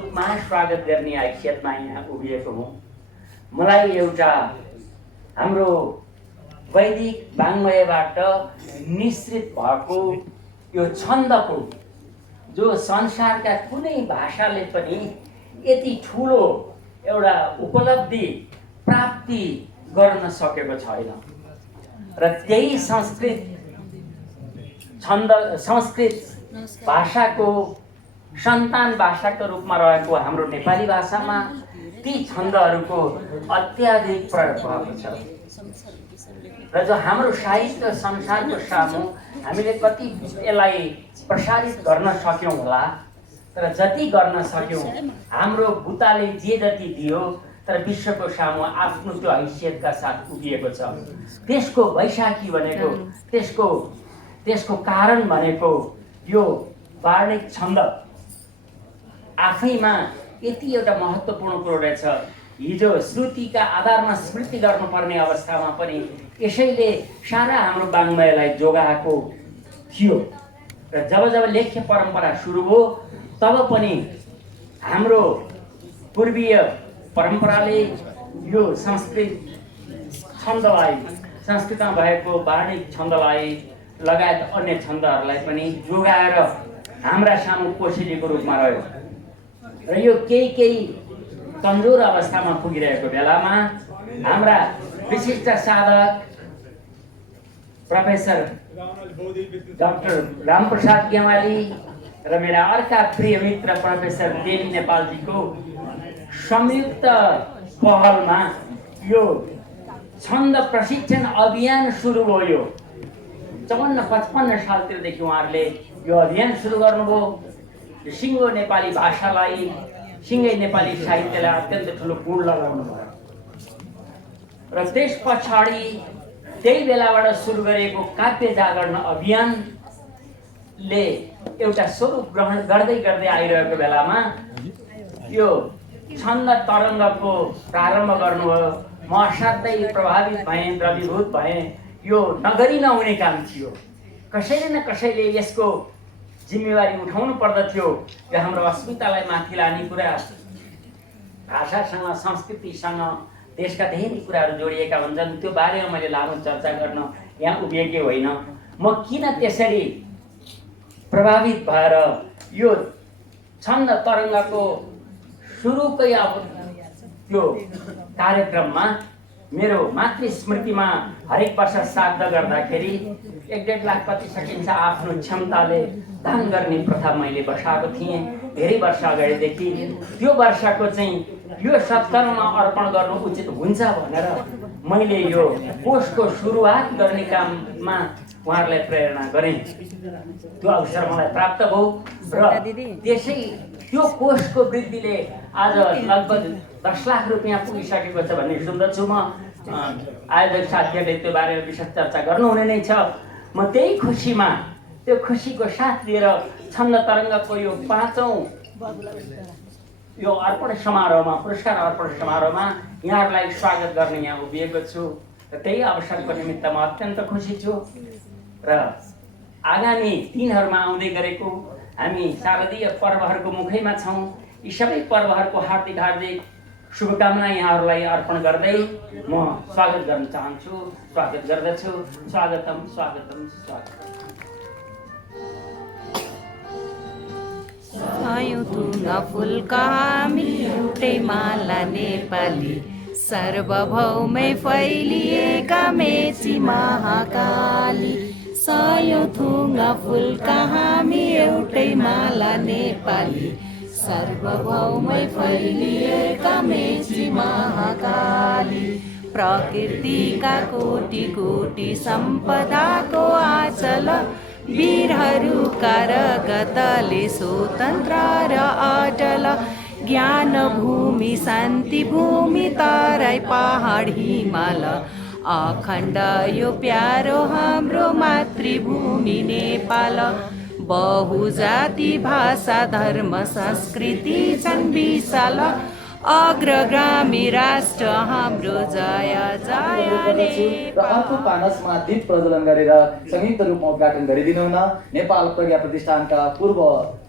रूपमा स्वागत गर्ने हैसियतमा यहाँ उभिएको हुँ। मलाई एउटा हाम्रो वैदिक वाङ्मयबाट निश्चित भएको यो छन्दको जो संसारका कुनै भाषाले पनि यति ठुलो एउटा उपलब्धि प्राप्ति गर्न सकेको छैन र त्यही संस्कृत छन्द संस्कृत भाषाको सन्तान भाषाको रूपमा रहेको हाम्रो नेपाली भाषामा ती छन्दहरूको अत्याधिक प्रयोग भएको छ र जो हाम्रो साहित्य संसारको सामु हामीले कति यसलाई प्रसारित गर्न सक्यौँ होला, तर जति गर्न सक्यौँ हाम्रो बुताले जे जति दियो तर विश्वको सामु आफ्नो त्यो हैसियतका साथ उभिएको छ। त्यसको वैशाखी भनेको त्यसको कारण भनेको यो वार्णिक छन्द आफैमा यति एउटा महत्त्वपूर्ण कुरो रहेछ। हिजो श्रुतिका आधारमा स्मृति गर्नुपर्ने अवस्थामा पनि यसैले सारा हाम्रो वाङ्मयलाई जोगाएको थियो र जब जब लेख्य परम्परा सुरु हो तब पनि हाम्रो पूर्वीय परम्पराले यो संस्कृत छन्दलाई, संस्कृतमा भएको वार्णिक छन्दलाई लगायत अन्य छन्दहरूलाई पनि जोगाएर हाम्रा सामु कोसेलीको रूपमा रह्यो र यो केही कमजोर अवस्थामा पुगिरहेको बेलामा हाम्रा विशिष्ट साधक प्रोफेसर डाक्टर रामप्रसाद गेवाली र मेरा अर्का प्रिय मित्र प्रोफेसर देवी नेपालजीको संयुक्त पहलमा यो छन्द प्रशिक्षण अभियान सुरु भयो। 54-55 सालतिरदेखि उहाँहरूले यो अभियान सुरु गर्नुभयो। सिङ्गो नेपाली भाषालाई, सिङ्गै नेपाली साहित्यलाई अत्यन्त ठुलो गुण लगाउनु भयो र त्यस पछाडि त्यही बेलाबाट सुरु गरेको काव्य जागरण अभियानले एउटा स्वरूप ग्रहण गर्दै गर्दै आइरहेको बेलामा यो छन्द तरङ्गको प्रारम्भ गर्नुभयो। म असाध्यै प्रभावित भएँ, द्रवीभूत भएँ। यो नगरी नहुने काम थियो। कसैले न कसैले यसको जिम्मेवारी उठाउनु पर्दथ्यो। यो हाम्रो अस्मितालाई माथि लाने कुरा, भाषासँग, संस्कृतिसँग देशका धेरै कुराहरू जोडिएका हुन्छन्। त्यो बारेमा मैले लामो चर्चा गर्न यहाँ उभिएकै होइन। म किन त्यसरी प्रभावित भएर यो छन्द तरङ्गको सुरुकै अब त्यो कार्यक्रममा मेरो मातृस्मृतिमा हरेक वर्ष श्राद्ध गर्दाखेरि 1.5 लाख कति सकिन्छ आफ्नो क्षमताले दान गर्ने प्रथा मैले बसाएको थिएँ धेरै वर्ष अगाडिदेखि। त्यो वर्षको चाहिँ यो सत्कर्ममा अर्पण गर्नु उचित हुन्छ भनेर मैले यो कोषको सुरुवात गर्ने काममा उहाँहरूलाई प्रेरणा गरेँ। त्यो अवसर मलाई प्राप्त भयो र त्यसै त्यो कोषको वृद्धिले आज लगभग 10 लाख रुपियाँ पुगिसकेको छ भन्ने सुन्दछु। म आयोजक साथीहरूले त्यो बारेमा विशेष चर्चा गर्नुहुने नै छ। म त्यही खुसीमा, त्यो खुसीको साथ लिएर छन्द तरङ्गको यो 5औं यो अर्पण समारोहमा, पुरस्कार अर्पण समारोहमा यहाँहरूलाई स्वागत गर्ने यहाँ उभिएको छु र त्यही अवसरको निमित्त म अत्यन्त खुसी छु। र आगामी दिनहरूमा आउँदै गरेको हामी शारदीय पर्वहरूको मुखैमा छौँ। यी सबै पर्वहरूको हार्दिक शुभकामना यहाँहरूलाई अर्पण गर्दै म स्वागत गर्न चाहन्छु, स्वागत गर्दछु। स्वागतम स्वागतम स्वागतम। थुङ्गा फुलका हामी एउटै माला नेपाली, सर्वभौमै फैलिएका मेची महाकाली। सयौं थुङ्गा फुलका हामी एउटै माला नेपाली, सर्वभौमै फैलिएका मेची महाकाली। प्रकृतिका कोटि कोटि सम्पदाको आचल, वीरहरूका रगतले स्वतन्त्र र अटल। ज्ञान भूमि, शान्ति भूमि, तराई पहाड हिमाल, अखण्ड यो प्यारो हाम्रो मातृभूमि नेपाल। बहुजाति भाषा धर्म संस्कृति छन् विशाल, अग्रगामी राष्ट्र हाम्रो जय जय र अर्को नेपाल। पानसमा दीप प्रज्वलन गरेर संयुक्त रूपमा उद्घाटन गरिदिनु हुन नेपाल प्रज्ञा प्रतिष्ठानका पूर्व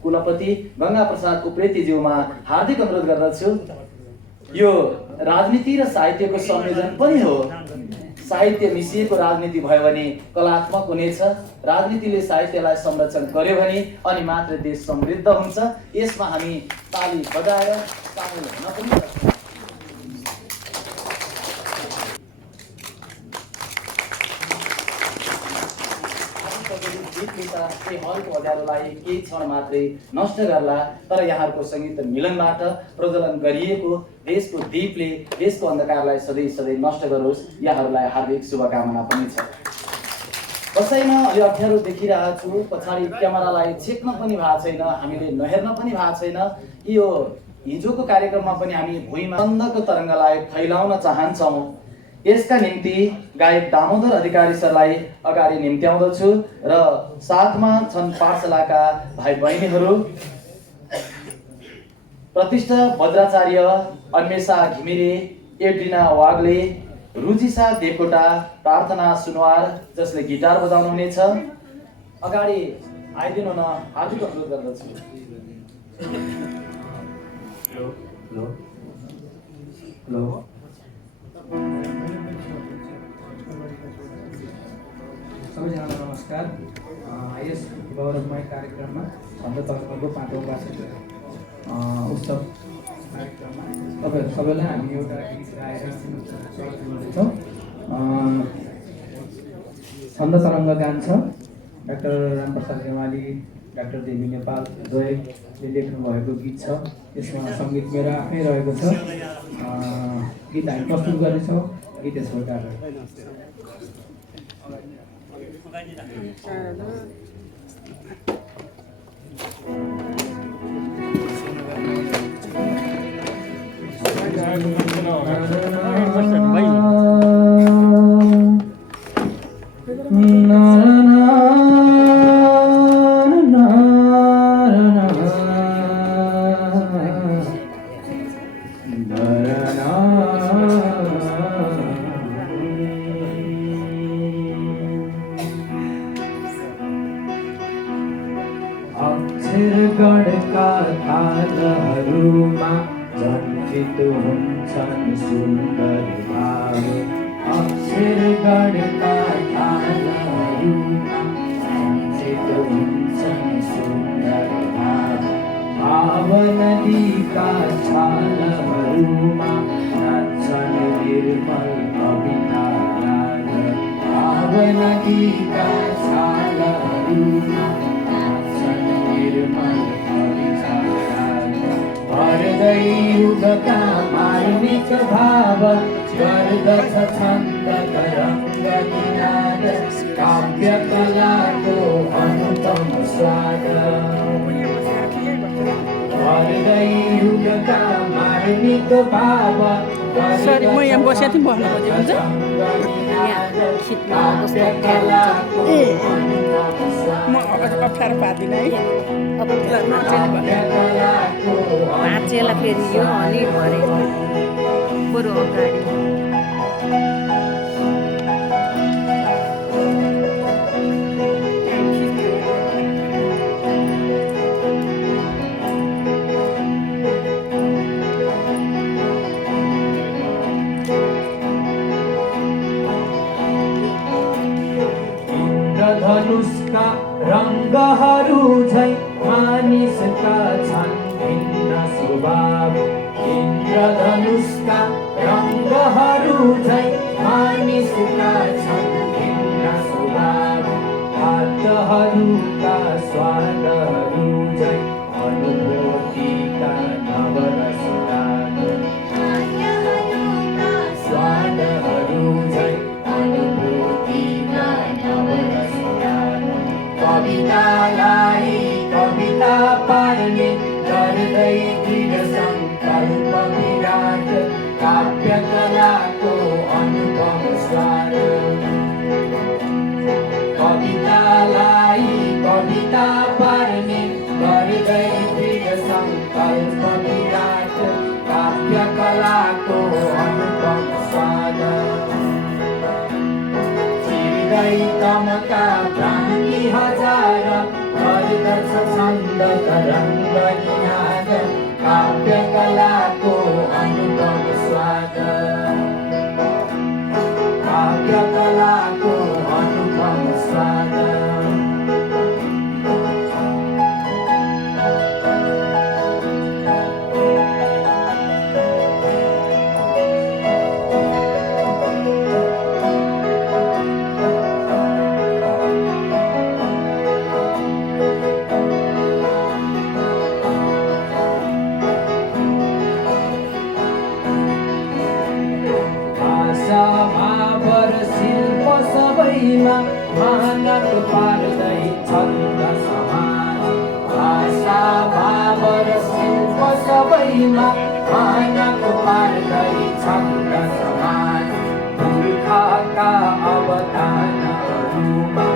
कुलपति गंगा प्रसाद उप्रेतीज्यूमा हार्दिक अनुरोध गर्दछु। यो राजनीति र साहित्यको संयोजन पनि हो। साहित्य मिसिएको राजनीति भयो भने कलात्मक हुनेछ। राजनीतिले साहित्यलाई संरक्षण गर्यो भने अनि मात्र देश समृद्ध हुन्छ। यसमा हामी ताली बजाएर सामेल हुन पनि सक्छौँ। हलको अँध्यारोलाई केही क्षण मात्रै नष्ट गर्ला, तर यहाँहरूको संयुक्त मिलनबाट प्रज्वलन गरिएको देशको दीपले देशको अन्धकारलाई सधैँ सधैँ नष्ट गरोस्। यहाँहरूलाई हार्दिक शुभकामना पनि छ। कसैमा अलि अप्ठ्यारो देखिरहेको छु, पछाडि क्यामेरालाई छेक्न पनि भएको छैन, हामीले नहेर्न पनि भएको छैन। यो हिजोको कार्यक्रममा पनि हामी भुइँमा आनन्दको तरङ्गलाई फैलाउन चाहन्छौँ। यसका निम्ति गायक दामोदर अधिकारी सरलाई अगाडि निम्त्याउँदछु र साथमा छन् पाठशालाका भाइ बहिनीहरू प्रतिष्ठा बज्राचार्य, अन्मेषा घिमिरे, एड्रिना वाग्ले, रुजिसा देवकोटा, प्रार्थना सुनवार जसले गिटार बजाउनु हुनेछ। अगाडि आइदिनु न हार्दिक अनुरोध गर्दछु। हेलो सबैजनालाई नमस्कार। यस गौरवमय कार्यक्रममा छन्द तरङ्गको 5औं वार्षिक उत्सव कार्यक्रममा तपाईँहरू सबैलाई हामी एउटा गीत गाएर स्वागत गर्दैछौँ। छन्द तरङ्ग गान्छ डाक्टर रामप्रसाद गेवाली, डाक्टर देवी नेपाल द्वयले लेख्नुभएको गीत छ। यसमा सङ्गीत मेरो आफ्नै रहेको छ। गीत हामी प्रस्तुत गर्नेछौँ। गीत यस प्रकार गढका थालहरूमा झन्कित हुन्छन् सुन्दर भाव। अक्षरगढका थालहरूमा झन्कित हुन्छन् सुन्दर भाव। भाव नदीका छालहरूमा नाच्छन् निर्मल कविता राग। भाव नदीका छालहरूमा हृदय युगका मार्मिक भाव गर्दछ छन्द तरङ्ग निनाद। काव्य कलाको अनुपम स्वाद हृदय युगका मार्मिक भाव। सरी म यहाँ बसेको थिएँ, बस्नु खोजेँ हुन्छ म अप्ठ्यारो पार्दिनँ है। भाँचेला फेरि यो अनि भरे बरु अगाडि धनुषका रङ्गहरू झै मानिसका छन् भिन्न स्वभाव। इन्द्रधनुषका रङ्गहरू झै मानिसका छन् भिन्न स्वभाव। हातहरूका स्वादहरू झै अनुभूतिका नवरसदान। स्वादहरू झै अनुभूतिका नवरसदान। कवितालाई कविता पार्ने गर्दै दृढ सङ्कल्प विराट। काव्य कलाको अनुपम स्वाद तमका भ्रान्ति हजार गर्दछ छन्द तरङ्ग निनाद काव्य कलाको अनुपम स्वाद काव्य कलाको अनुपम स्वाद मानक पार्दै छन्द समान भाषा भाव र शिल्प सबैमा मानक पार्दै छन्द समान पुर्खाका अवदानहरूमा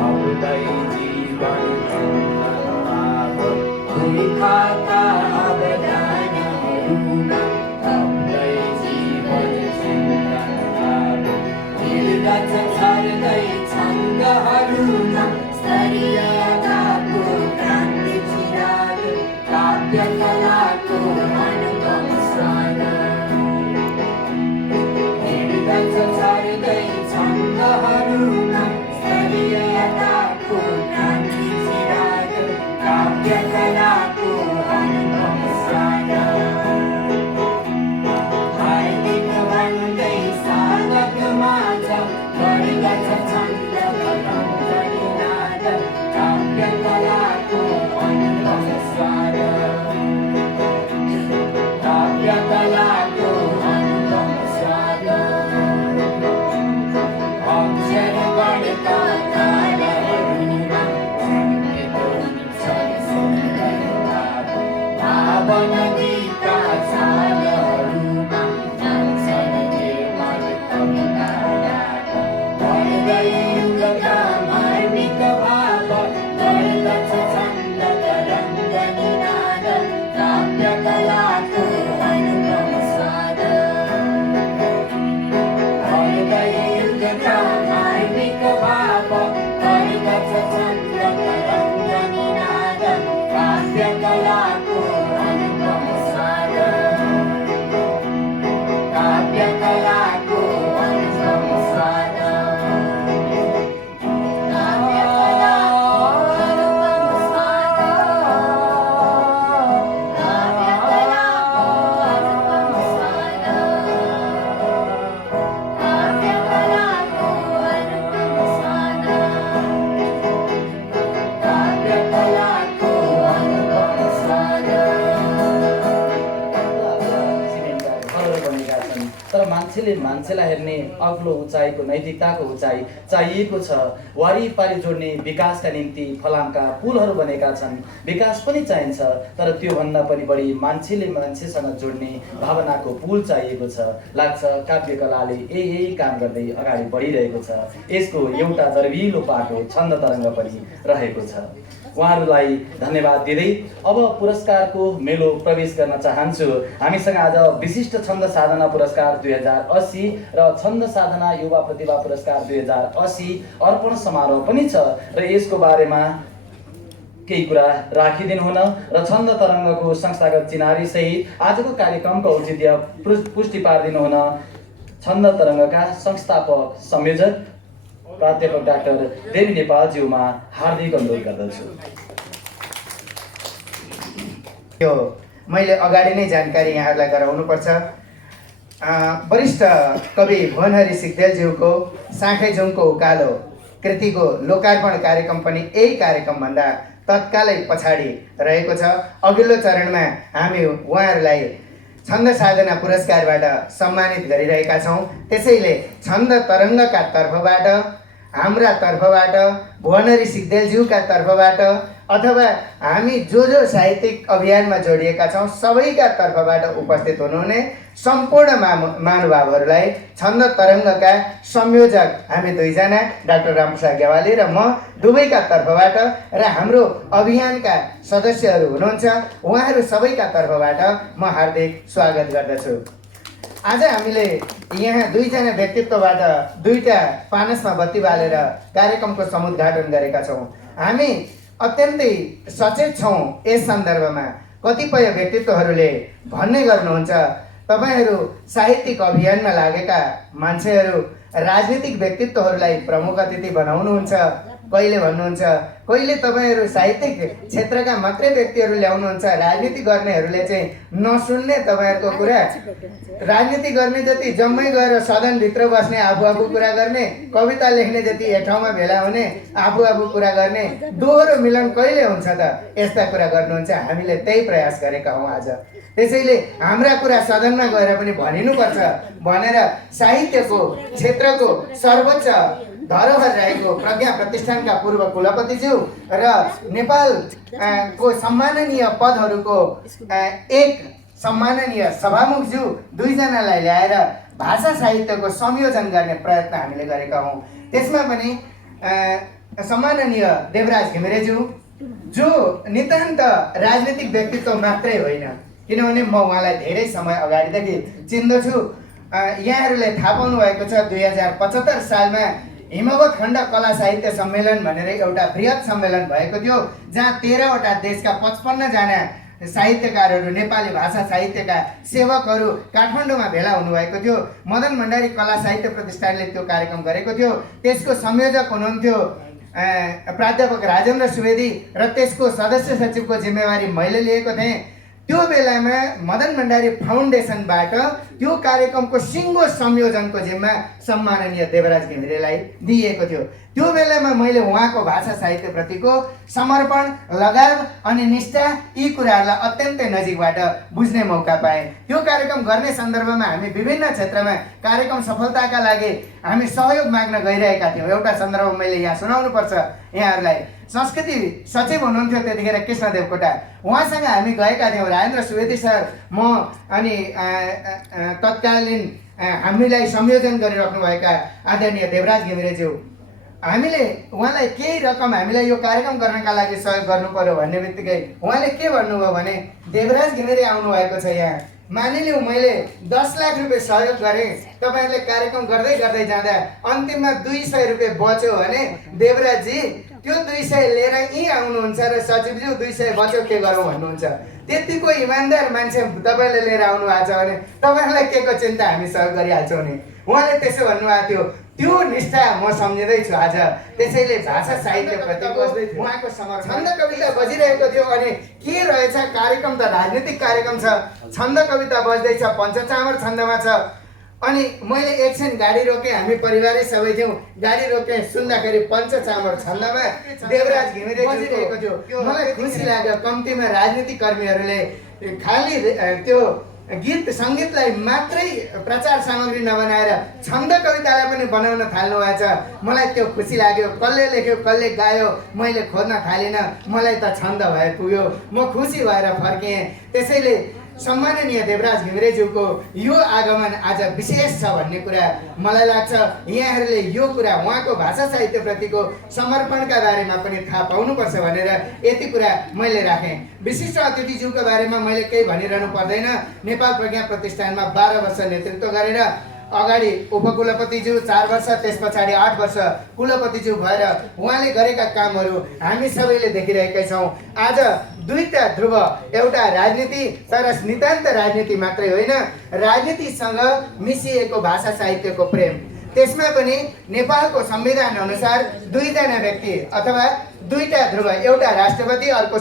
आउँदै जीवन चिन्तन भाव पुर्खाका अवदानहरूमा आउँदै जीवन चिन्तन भाव निर्गत छर्दै छन्दहरूमा स्तरीयताको क्रान्ति चिराग काव्य कलाको अनुपम स्वाद निर्गत छर्दै छन्दहरूमा स्तरीयताको क्रान्ति चिराग काव्य कलाको अनुपम स्वाद हार्दिक भन्दै साधक माझ गर्दछ छन्द तरङ्ग निनाद काव्य कलाको अनुपम स्वाद काव्य कलाको अनुपम स्वाद अक्षर गणका तालहरूमा झन्कित हुन्छ सुन्दर भाव भावनदीका छालहरूमा नाच्छन् निर्मल कविता युगका मार्मिक भाव गर्दछ छन्द तरङ्ग निनाद काव्य कलाको अनुपम स्वाद युगका मार्मिक भाव गर्दछ छन्द तरङ्ग निनाद काव्य कलाको अनुपम स्वाद काव्य कलाको अनुपम स्वाद तर मान्छेले मान्छेलाई हेर्ने अग्लो उचाइको नैतिकताको उचाइ चाहिएको छ। वारिपारि जोड्ने विकासका निम्ति फलामका पुलहरू बनेका छन्। विकास पनि चाहिन्छ, तर त्योभन्दा पनि बढी मान्छेले मान्छेसँग जोड्ने भावनाको पुल चाहिएको छ। लाग्छ काव्य कलाले यही काम गर्दै अगाडि बढिरहेको छ। यसको एउटा दर्विलो पाटो छन्द तरङ्ग पनि रहेको छ। उहाँहरूलाई धन्यवाद दिँदै अब पुरस्कारको मेलो प्रवेश गर्न चाहन्छु। हामीसँग आज विशिष्ट छन्द साधना पुरस्कार 2080 र छन्द साधना युवा प्रतिभा पुरस्कार 2080 अर्पण समारोह पनि छ र यसको बारेमा केही कुरा राखिदिनु हुन र छन्द तरङ्गको संस्थागत चिनारी सहित आजको कार्यक्रमको औचित्य पुष्टि पारिदिनु हुन छन्द तरङ्गका संस्थापक संयोजक प्राध्यापक डाक्टर देवी नेपालज्यूमा हार्दिक अनुरोध गर्दछु। यो मैले अगाडि नै जानकारी यहाँहरूलाई गराउनुपर्छ। वरिष्ठ कवि भुवनहरि सिग्देलज्यूको साँखै जाउँको उकालो कृतिको लोकार्पण कार्यक्रम पनि यही कार्यक्रमभन्दा तत्कालै पछाडि रहेको छ। अघिल्लो चरणमा हामी उहाँहरूलाई छन्द साधना पुरस्कारबाट सम्मानित गरिरहेका छौँ। त्यसैले छन्द तरङ्गका तर्फबाट, हाम्रा तर्फबाट, भुवनहरि सिग्देलज्यूका तर्फबाट अथवा हामी जो साहित्यिक अभियानमा जोडिएका छौँ सबैका तर्फबाट उपस्थित हुनुहुने सम्पूर्ण महानुभावहरूलाई छन्द तरङ्गका संयोजक हामी दुईजना डाक्टर रामप्रसाद गेवाली र म दुवैका तर्फबाट र हाम्रो अभियानका सदस्यहरू हुनुहुन्छ उहाँहरू सबैका तर्फबाट म हार्दिक स्वागत गर्दछु। आज हामीले यहाँ दुईजना व्यक्तित्वबाट दुईटा पानसमा बत्ती बालेर कार्यक्रमको समुद्घाटन गरेका छौँ। हामी अत्यन्तै सचेत छौँ यस सन्दर्भमा। कतिपय व्यक्तित्वहरूले भन्ने गर्नुहुन्छ, तपाईँहरू साहित्यिक अभियानमा लागेका मान्छेहरू राजनीतिक व्यक्तित्वहरूलाई प्रमुख अतिथि बनाउनुहुन्छ, कहिले भन्नुहुन्छ कहिले तपाईँहरू साहित्यिक क्षेत्रका मात्रै व्यक्तिहरू ल्याउनुहुन्छ, राजनीति गर्नेहरूले चाहिँ नसुन्ने तपाईँहरूको कुरा। राजनीति गर्ने जति जम्मै गएर सदनभित्र बस्ने, आफू आफू कुरा गर्ने, कविता लेख्ने जति एक ठाउँमा भेला हुने, आफू आफू कुरा गर्ने, दोहोरो मिलन कहिले हुन्छ त? यस्ता कुरा गर्नुहुन्छ। हामीले त्यही प्रयास गरेका हौँ आज। त्यसैले हाम्रा कुरा सदनमा गएर पनि भनिनुपर्छ भनेर साहित्यको क्षेत्रको सर्वोच्च धरोहर रहेको प्रज्ञा प्रतिष्ठानका पूर्व कुलपतिज्यू र नेपाल को सम्माननीय पदहरूको एक सम्माननीय सभामुखज्यू दुईजनालाई ल्याएर भाषा साहित्यको संयोजन गर्ने प्रयत्न हामीले गरेका हौँ। त्यसमा पनि सम्माननीय देवराज घिमिरेज्यू, जो नितान्त राजनीतिक व्यक्तित्व मात्रै होइन, किनभने म उहाँलाई धेरै समय अगाडिदेखि चिन्दछु। यहाँहरूले थाहा पाउनु भएको छ 2075 सालमा हिमवत खण्ड कला साहित्य सम्मेलन भनेर एउटा बृहत सम्मेलन भएको थियो, जहाँ 13वटा देशका 55 जना साहित्यकारहरू, नेपाली भाषा साहित्यका सेवकहरू काठमाडौँमा भेला हुनुभएको थियो। मदन भण्डारी कला साहित्य प्रतिष्ठानले त्यो कार्यक्रम गरेको थियो। त्यसको संयोजक हुनुहुन्थ्यो प्राध्यापक राजेन्द्र सुवेदी र त्यसको सदस्य सचिवको जिम्मेवारी मैले लिएको थिएँ। त्यो बेलामा मदन भण्डारी फाउन्डेसनबाट त्यो कार्यक्रमको सिङ्गो संयोजनको जिम्मा सम्माननीय देवराज घिमिरेलाई दिइएको थियो। त्यो बेलामा मैले उहाँको भाषा साहित्यप्रतिको समर्पण, लगाव अनि निष्ठा यी कुराहरूलाई अत्यन्तै नजिकबाट बुझ्ने मौका पाएँ। त्यो कार्यक्रम गर्ने सन्दर्भमा हामी विभिन्न क्षेत्रमा कार्यक्रम सफलताका लागि हामी सहयोग माग्न गइरहेका थियौँ। एउटा सन्दर्भ मैले यहाँ सुनाउनुपर्छ यहाँहरूलाई। संस्कृति सचिव हुनुहुन्थ्यो त्यतिखेर कृष्ण देवकोटा, उहाँसँग हामी गएका थियौँ। राजेन्द्र सुवेदी सर, म अनि तत्कालीन हामीलाई संयोजन गरिराख्नुभएका आदरणीय देवराज घिमिरेज्यू, हामीले उहाँलाई केही रकम हामीलाई यो कार्यक्रम गर्नका लागि सहयोग गर्नु पर्यो भन्ने बित्तिकै उहाँले के भन्नुभयो भने, देवराज घिमिरे आउनुभएको छ यहाँ, मानिलिउँ मैले 10 लाख रुपियाँ सहयोग गरेँ, तपाईँहरूले कार्यक्रम गर्दै गर्दै जाँदा अन्तिममा 200 रुपियाँ बच्यो भने देवराजजी त्यो 200 लिएर यहीँ आउनुहुन्छ र सचिवज्यू 200 बच्यो के गरौँ भन्नुहुन्छ। त्यतिको इमान्दार मान्छे तपाईँले लिएर आउनु भएको छ भने तपाईँहरूलाई के को चिन्ता, हामी सहयोग गरिहाल्छौँ नि। उहाँले त्यसो भन्नुभएको थियो। त्यो निष्ठा म सम्झिँदैछु आज। त्यसैले भाषा साहित्यप्रतिको उहाँको समर्पण। छन्द कविता बजिरहेको थियो अनि के रहेछ, कार्यक्रम त राजनीतिक कार्यक्रम छ, छन्द कविता बज्दैछ, पञ्चचामर छन्दमा छ। अनि मैले एकछिन गाडी रोकेँ, हामी परिवारै सबै थियौँ, गाडी रोकेँ, सुन्दाखेरि पञ्चचामर छन्दमा देवराज घिमिरे बजिरहेको थियो। मलाई खुसी लाग्यो, कम्तीमा राजनीतिक कर्मीहरूले खालि त्यो गीत सङ्गीतलाई मात्रै प्रचार सामग्री नबनाएर छन्द कवितालाई पनि बनाउन थाल्नु भएको छ। मलाई त्यो खुसी लाग्यो। कसले लेख्यो, कसले गायो मैले खोज्न थालिनँ, मलाई त छन्द भए पुग्यो, म खुसी भएर फर्केँ। त्यसैले सम्माननीय देवराज घिमिरेज्यूको यो आगमन आज विशेष छ भन्ने कुरा मलाई लाग्छ। यहाँहरूले यो कुरा उहाँको भाषा साहित्यप्रतिको समर्पणका बारेमा पनि थाहा पाउनुपर्छ भनेर यति कुरा मैले राखेँ। विशिष्ट अतिथिज्यूको बारेमा मैले केही भनिरहनु पर्दैन। नेपाल प्रज्ञा प्रतिष्ठानमा 12 वर्ष नेतृत्व गरेर अगाडि उपकुलपतिज्यू 4 वर्ष, त्यस पछाडि 8 वर्ष कुलपतिज्यू भएर उहाँले गरेका कामहरू हामी सबैले देखिरहेकै छौँ। आज दुईटा ध्रुव, एउटा राजनीति, तर नितान्त राजनीति मात्रै होइन, राजनीतिसँग मिसिएको भाषा साहित्यको प्रेम। त्यसमा पनि नेपालको संविधान अनुसार दुईजना व्यक्ति अथवा दुईटा ध्रुव, एउटा राष्ट्रपति अर्को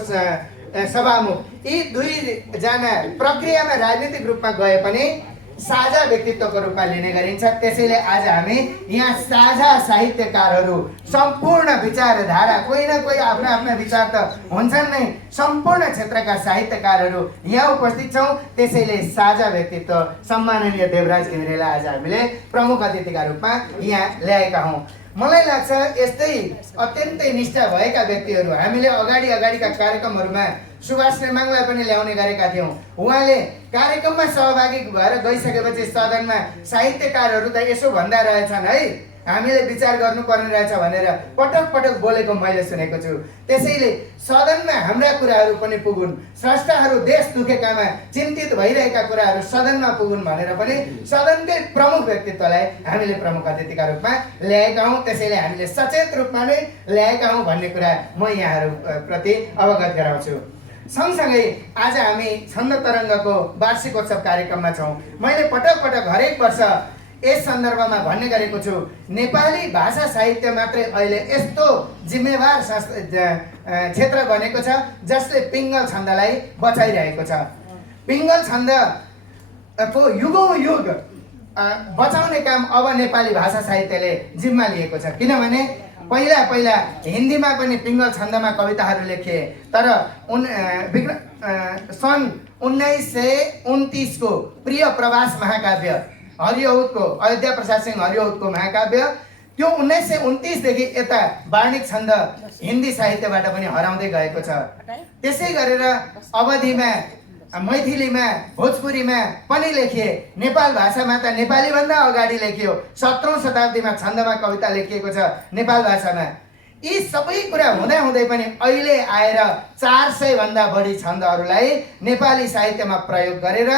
सभामुख, यी दुईजना प्रक्रियामा राजनीतिक रूपमा गए पनि साझा व्यक्तित्वको रूपमा लिने गरिन्छ। त्यसैले आज हामी यहाँ साझा साहित्यकारहरू, सम्पूर्ण विचारधारा, कोही न कोही आफ्ना आफ्ना विचार त हुन्छन् नै, सम्पूर्ण क्षेत्रका साहित्यकारहरू यहाँ उपस्थित छौँ। त्यसैले साझा व्यक्तित्व सम्माननीय देवराज घिमिरेलाई आज हामीले प्रमुख अतिथिका रूपमा यहाँ ल्याएका हौँ। मलाई लाग्छ यस्तै अत्यन्तै निष्ठा भएका व्यक्तिहरू हामीले अगाडिका कार्यक्रमहरूमा सुभाष नेमाङलाई पनि ल्याउने गरेका थियौँ। उहाँले कार्यक्रममा सहभागी भएर गइसकेपछि सदनमा साहित्यकारहरू त यसो भन्दा रहेछन् है, हामीले विचार गर्नुपर्ने रहेछ भनेर पटक पटक बोलेको मैले सुनेको छु। त्यसैले सदनमा हाम्रा कुराहरू पनि पुगुन्, स्रष्टाहरू देश दुखेकामा चिन्तित भइरहेका कुराहरू सदनमा पुगुन् भनेर पनि सदनकै प्रमुख व्यक्तित्वलाई हामीले प्रमुख अतिथिका रूपमा ल्याएका हौँ। त्यसैले हामीले सचेत रूपमा नै ल्याएका हौँ भन्ने कुरा म यहाँहरू प्रति अवगत गराउँछु। सँगसँगै आज हामी छन्द तरङ्गको वार्षिकोत्सव कार्यक्रममा छौँ। मैले पटक पटक हरेक वर्ष यस सन्दर्भमा भन्ने गरेको छु, नेपाली भाषा साहित्य मात्रै अहिले यस्तो जिम्मेवार क्षेत्र बनेको छ जसले पिङ्गल छन्दलाई बचाइरहेको छ। पिङ्गल छन्दको युगौँ युग बचाउने काम अब नेपाली भाषा साहित्यले जिम्मा लिएको छ। किनभने पहिला हिन्दीमा पनि पिङ्गल छन्दमा कविताहरू लेखिए, तर सन् 1929 को प्रिय प्रवास महाकाव्य हरिऔधको अयोध्या प्रसाद सिंह हरिऔधको महाकाव्य त्यो 1929 देखि यता वार्णिक छन्द हिन्दी साहित्यबाट पनि हराउँदै गएको छ। त्यसै गरेर अवधिमा मैथिलीमा भोजपुरीमा पनि लेखिए। नेपाल भाषामा त नेपालीभन्दा अगाडि लेखियो, 17औं शताब्दीमा छन्दमा कविता लेखिएको छ नेपाल भाषामा। यी सबै कुरा हुँदै पनि अहिले आएर 400 भन्दा बढी छन्दहरूलाई नेपाली साहित्यमा प्रयोग गरेर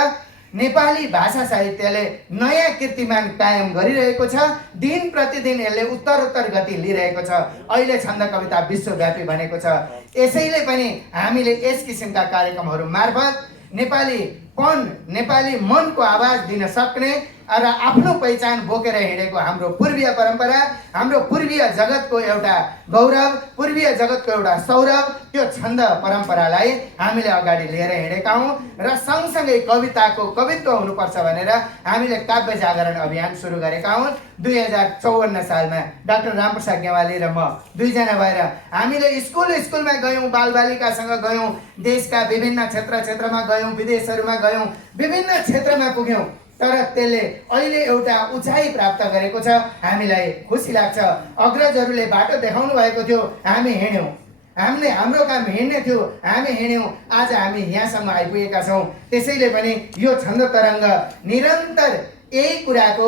नेपाली भाषा साहित्यले नयाँ कीर्तिमान कायम गरिरहेको छ। दिन प्रतिदिन यसले उत्तरोत्तर गति लिइरहेको छ। अहिले छन्द कविता विश्वव्यापी बनेको छ। यसैले पनि हामीले यस किसिमका कार्यक्रमहरू मार्फत नेपाली मनको आवाज दिन सक्ने र आफ्नो पहिचान बोकेर हिँडेको हाम्रो पूर्वीय परम्परा, हाम्रो पूर्वीय जगतको एउटा गौरव, पूर्वीय जगतको एउटा सौरभ, त्यो छन्द परम्परालाई हामीले अगाडि लिएर हिँडेका हौँ। र सँगसँगै कवित्व हुनुपर्छ भनेर हामीले काव्य जागरण अभियान सुरु गरेका हौँ। 2054 सालमा डाक्टर रामप्रसाद गेवाली र म दुईजना भएर हामीले स्कुलमा गयौँ, बालबालिकासँग गयौँ, देशका विभिन्न क्षेत्रमा गयौँ, विदेशहरूमा गयौँ, विभिन्न क्षेत्रमा पुग्यौँ। तर त्यसले अहिले एउटा उचाइ प्राप्त गरेको छ। हामीलाई खुसी लाग्छ। अग्रजहरूले बाटो देखाउनु भएको थियो, हामी हिँड्यौँ। हाम्रो काम हिँड्ने थियो, हामी हिँड्यौँ। आज हामी यहाँसम्म आइपुगेका छौँ। त्यसैले पनि यो छन्द तरङ्ग निरन्तर यही कुराको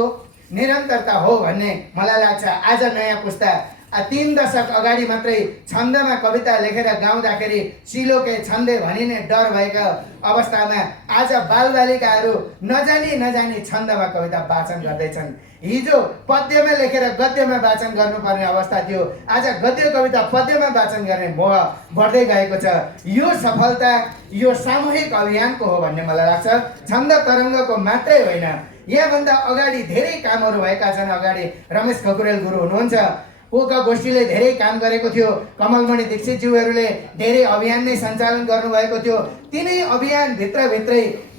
निरन्तरता हो भन्ने मलाई लाग्छ। आज नयाँ पुस्ता 3 दशक अगाडि मात्रै छन्दमा कविता लेखेर गाउँदाखेरि सिलोके छन्दे भनिने डर भएको अवस्थामा आज बालबालिकाहरू नजानी छन्दमा कविता वाचन गर्दैछन्। हिजो पद्यमा लेखेर गद्यमा वाचन गर्नुपर्ने अवस्था थियो, आज गद्य कविता पद्यमा वाचन गर्ने मोह बढ्दै गएको छ। यो सफलता यो सामूहिक अभियानको हो भन्ने मलाई लाग्छ। छन्द तरङ्गको मात्रै होइन, यहाँभन्दा अगाडि धेरै कामहरू भएका छन्। अगाडि रमेश खकुरेल गुरु हुनुहुन्छ, पोका गोष्ठीले धेरै काम गरेको थियो, कमलमणि दीक्षितज्यूहरूले धेरै अभियान नै सञ्चालन गर्नुभएको थियो। तिनै अभियान भित्रै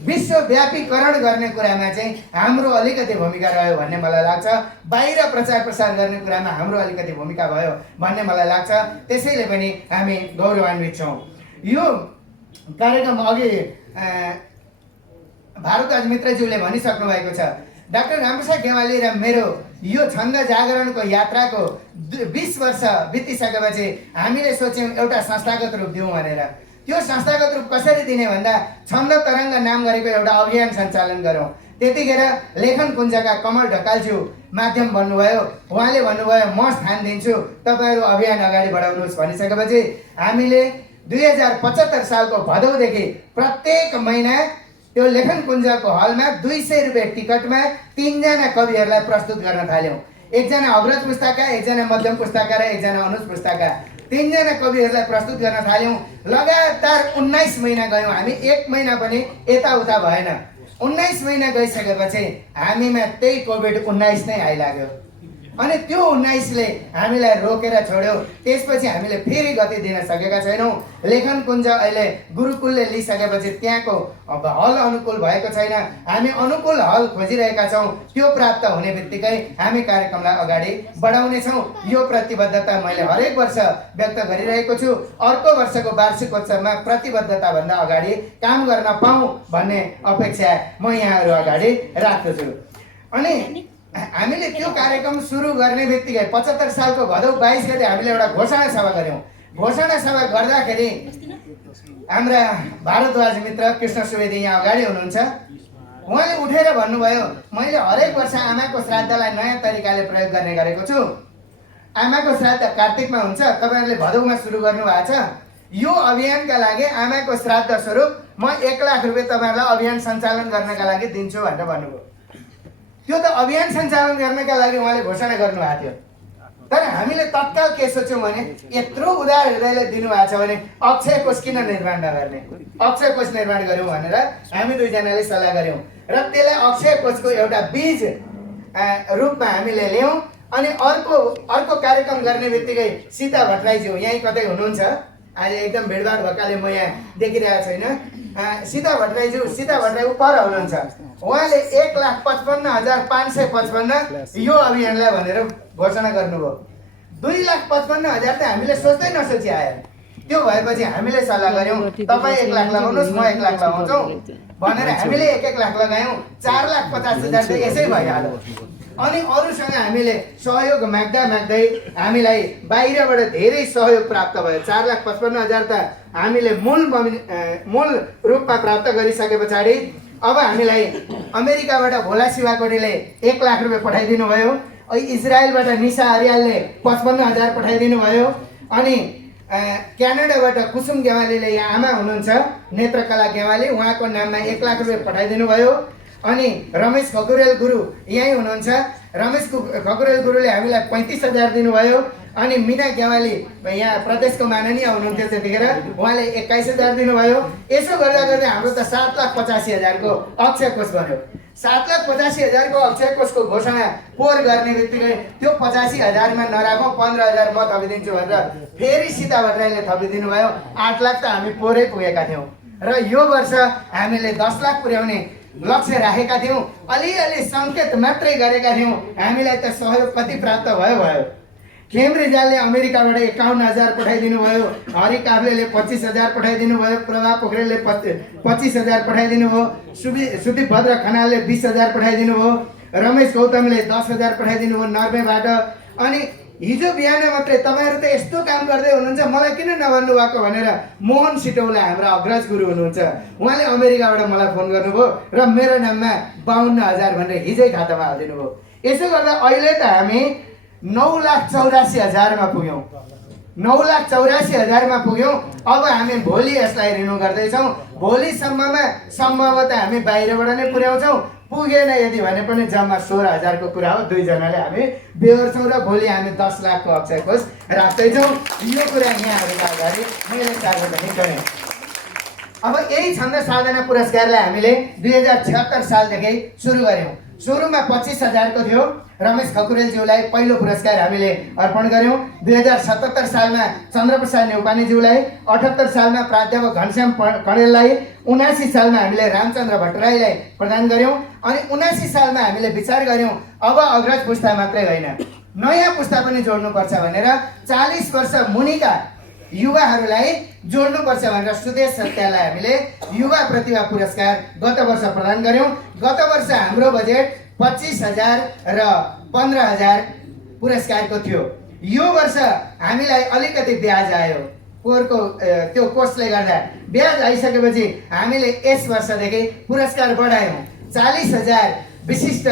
विश्वव्यापीकरण गर्ने कुरामा चाहिँ हाम्रो अलिकति भूमिका रह्यो भन्ने मलाई लाग्छ। बाहिर प्रचार प्रसार गर्ने कुरामा हाम्रो अलिकति भूमिका भयो भन्ने मलाई लाग्छ। त्यसैले पनि हामी गौरवान्वित छौँ। यो कार्यक्रम अघि भारद्वाज मित्रज्यूले भनिसक्नु भएको छ। डाक्टर रामप्रसाद गेवाली र मेरो यो छन्द जागरणको यात्राको 20 वर्ष बितिसकेपछि हामीले सोच्यौँ एउटा संस्थागत रूप दिउँ भनेर। त्यो संस्थागत रूप कसरी दिने भन्दा छन्द तरङ्ग नाम गरेको एउटा अभियान सञ्चालन गरौँ। त्यतिखेर लेखन कुञ्जका कमल ढकालज्यू माध्यम बन्नुभयो। उहाँले भन्नुभयो म स्थान दिन्छु, तपाईँहरू अभियान अगाडि बढाउनुहोस् भनिसकेपछि हामीले 2075 सालको भदौदेखि प्रत्येक महिना त्यो लेखन कुञ्जको हलमा 200 रुपियाँ टिकटमा 3 जना कविहरूलाई प्रस्तुत गर्न थाल्यौँ। एकजना अग्रज पुस्ताका, एकजना मध्यम पुस्ताका र एकजना अनुज पुस्ताका 3 जना कविहरूलाई प्रस्तुत गर्न थाल्यौँ। लगातार 19 महिना गयौँ हामी, 1 महिना पनि यताउता भएन। 19 महिना गइसकेपछि हामीमा त्यही कोभिड-19 नै आइलाग्यो। अनि त्यो 19ले हामीलाई रोकेर छोड्यो। त्यसपछि हामीले फेरि गति दिन सकेका छैनौँ। लेखन कुञ्ज अहिले गुरुकुलले लिइसकेपछि त्यहाँको हल अनुकूल भएको छैन। हामी अनुकूल हल खोजिरहेका छौँ। त्यो प्राप्त हुने बित्तिकै हामी कार्यक्रमलाई अगाडि बढाउनेछौँ। यो प्रतिबद्धता मैले हरेक वर्ष व्यक्त गरिरहेको छु। अर्को वर्षको वार्षिकोत्सवमा प्रतिबद्धताभन्दा अगाडि काम गर्न पाऊँ भन्ने अपेक्षा म यहाँहरू अगाडि राख्दछु। अनि हामीले त्यो कार्यक्रम सुरु गर्ने बित्तिकै 75 सालको भदौ 22 गते हामीले एउटा घोषणा सभा गऱ्यौँ। घोषणा सभा गर्दाखेरि हाम्रा भारद्वाज मित्र कृष्ण सुवेदी यहाँ अगाडि हुनुहुन्छ। उहाँले उठेर भन्नुभयो मैले हरेक वर्ष आमाको श्राद्धलाई नयाँ तरिकाले प्रयोग गर्ने गरेको छु। आमाको श्राद्ध कार्तिकमा हुन्छ, तपाईँहरूले भदौमा सुरु गर्नु भएको छ। यो अभियानका लागि आमाको श्राद्ध स्वरूप म 1 लाख रुपियाँ तपाईँहरूलाई अभियान सञ्चालन गर्नका लागि दिन्छु भनेर भन्नुभयो। त्यो त अभियान सञ्चालन गर्नका लागि उहाँले घोषणा गर्नुभएको थियो। तर हामीले तत्काल के सोच्यौँ भने यत्रो उदार हृदयले दिनुभएको छ भने अक्षय कोष किन निर्माण नगर्ने, अक्षय कोष निर्माण गऱ्यौँ भनेर हामी दुईजनाले सल्लाह गऱ्यौँ र त्यसलाई अक्षय कोषको एउटा बीज रूपमा हामीले ल्यायौँ। अनि अर्को कार्यक्रम गर्ने बित्तिकै सीता भट्टराईज्यू यहीँ कतै हुनुहुन्छ, आज एकदम भिडभाड भएकाले म यहाँ देखिरहेको छैन। सीता भट्टराई पर हुनुहुन्छ, उहाँले 1,55,555 यो अभियानलाई भनेर घोषणा गर्नुभयो। 2,55,000 त हामीले सोच्दै नसोची आयो। त्यो भएपछि हामीले सल्लाह गऱ्यौँ तपाईँ 1 लाख लगाउनुहोस्, म 1 लाख लगाउँछौँ भनेर हामीले 1 लाख लगायौँ। 4,50,000 त यसै भइहाल्यो। अनि अरूसँग हामीले सहयोग माग्दै हामीलाई बाहिरबाट धेरै सहयोग प्राप्त भयो। 4,55,000 त हामीले मूल रूपमा प्राप्त गरिसके पछाडि अब हामीलाई अमेरिकाबाट भोला शिवाकोटीले 1 लाख रुपियाँ पठाइदिनु भयो। इजरायलबाट निशा अर्यालले 55,000 पठाइदिनु भयो। अनि क्यानाडाबाट कुसुम गेवालीले यहाँ आमा हुनुहुन्छ नेत्रकला गेवाली, उहाँको नाममा 1 लाख रुपियाँ पठाइदिनु भयो। अनि रमेश खकुरेल गुरु यहीँ हुनुहुन्छ, रमेश खकुरेल गुरुले हामीलाई 35,000 दिनुभयो। अनि मिना गेवाली यहाँ प्रदेशको माननीय हुनुहुन्थ्यो त्यतिखेर, उहाँले 21,000 दिनुभयो। यसो गर्दा गर्दै हाम्रो त 7,85,000 को अक्षय कोष बन्यो। 7,85,000 को अक्षय कोषको घोषणा पोहोर गर्ने बित्तिकै त्यो 85,000 मा नराखौँ 15,000 म थपिदिन्छु भनेर फेरि सीता भट्टराईले थपिदिनु भयो। 8 लाख त हामी पोहोरै पुगेका थियौँ र यो वर्ष हामीले 10 लाख पुर्याउने लक्ष्य राखेका थियौँ। अलिअलि सङ्केत मात्रै गरेका थियौँ। हामीलाई त सहयोग कति प्राप्त भयो। खेम रिजालले अमेरिकाबाट 51,000 पठाइदिनु भयो। हरि काफ्लेले 25,000 पठाइदिनु भयो। प्रभा पोखरेलले 25,000 पठाइदिनु भयो। सुदीप भद्र खनालले 20,000 पठाइदिनु भयो। रमेश गौतमले 10,000 पठाइदिनु भयो नर्वेबाट। अनि हिजो बिहान मात्रै तपाईँहरू त यस्तो काम गर्दै हुनुहुन्छ मलाई किन नभन्नु भएको भनेर मोहन सिटौला हाम्रा अग्रज गुरु हुनुहुन्छ, उहाँले अमेरिकाबाट मलाई फोन गर्नुभयो र मेरो नाममा 52,000 भनेर हिजै खातामा हालिदिनु भयो। यसो गर्दा अहिले त हामी 9,84,000 मा पुग्यौँ। 9,84,000 मा पुग्यौँ। अब हामी भोलि यसलाई रिन्यू गर्दैछौँ। भोलिसम्ममा सम्भवतः हामी बाहिरबाट नै पुर्याउँछौँ। पुगेन यदि भने पनि जम्मा 16,000 को कुरा हो। दुईजनाले हामी बेहोर्छौँ र भोलि हामी 10 लाख को अक्षय कोष राख्दैछौँ। यो कुरा यहाँहरूका अगाडि मैले सार्वजनिक गरेँ। अब यही छन्द साधना पुरस्कारलाई हामीले 2076 सालदेखि सुरु गऱ्यौँ। सुरुमा 25,000 को थियो। रमेश खकुरेलज्यूलाई पहिलो पुरस्कार हामीले अर्पण गऱ्यौँ। 2077 सालमा चन्द्रप्रसाद नेउपानेज्यूलाई, 78 सालमा प्राध्यापक घनश्याम कणेललाई, 79 सालमा हामीले रामचन्द्र भट्टराईलाई प्रदान गऱ्यौँ। अनि 79 सालमा हामीले विचार गऱ्यौँ अब अग्रज पुस्ता मात्रै होइन नयाँ पुस्ता पनि जोड्नुपर्छ भनेर 40 वर्ष मुनिका युवाहरूलाई जोड्नुपर्छ भनेर सुदेश सत्यालाई हामीले युवा प्रतिभा पुरस्कार गत वर्ष प्रदान गऱ्यौँ। गत वर्ष हाम्रो बजेट 25,000 र 15,000 पुरस्कारको थियो। यो वर्ष हामीलाई अलिकति ब्याज आयो। पोहोरको त्यो कोर्सले गर्दा ब्याज आइसकेपछि हामीले यस वर्षदेखि पुरस्कार बढायौँ। 40,000 विशिष्ट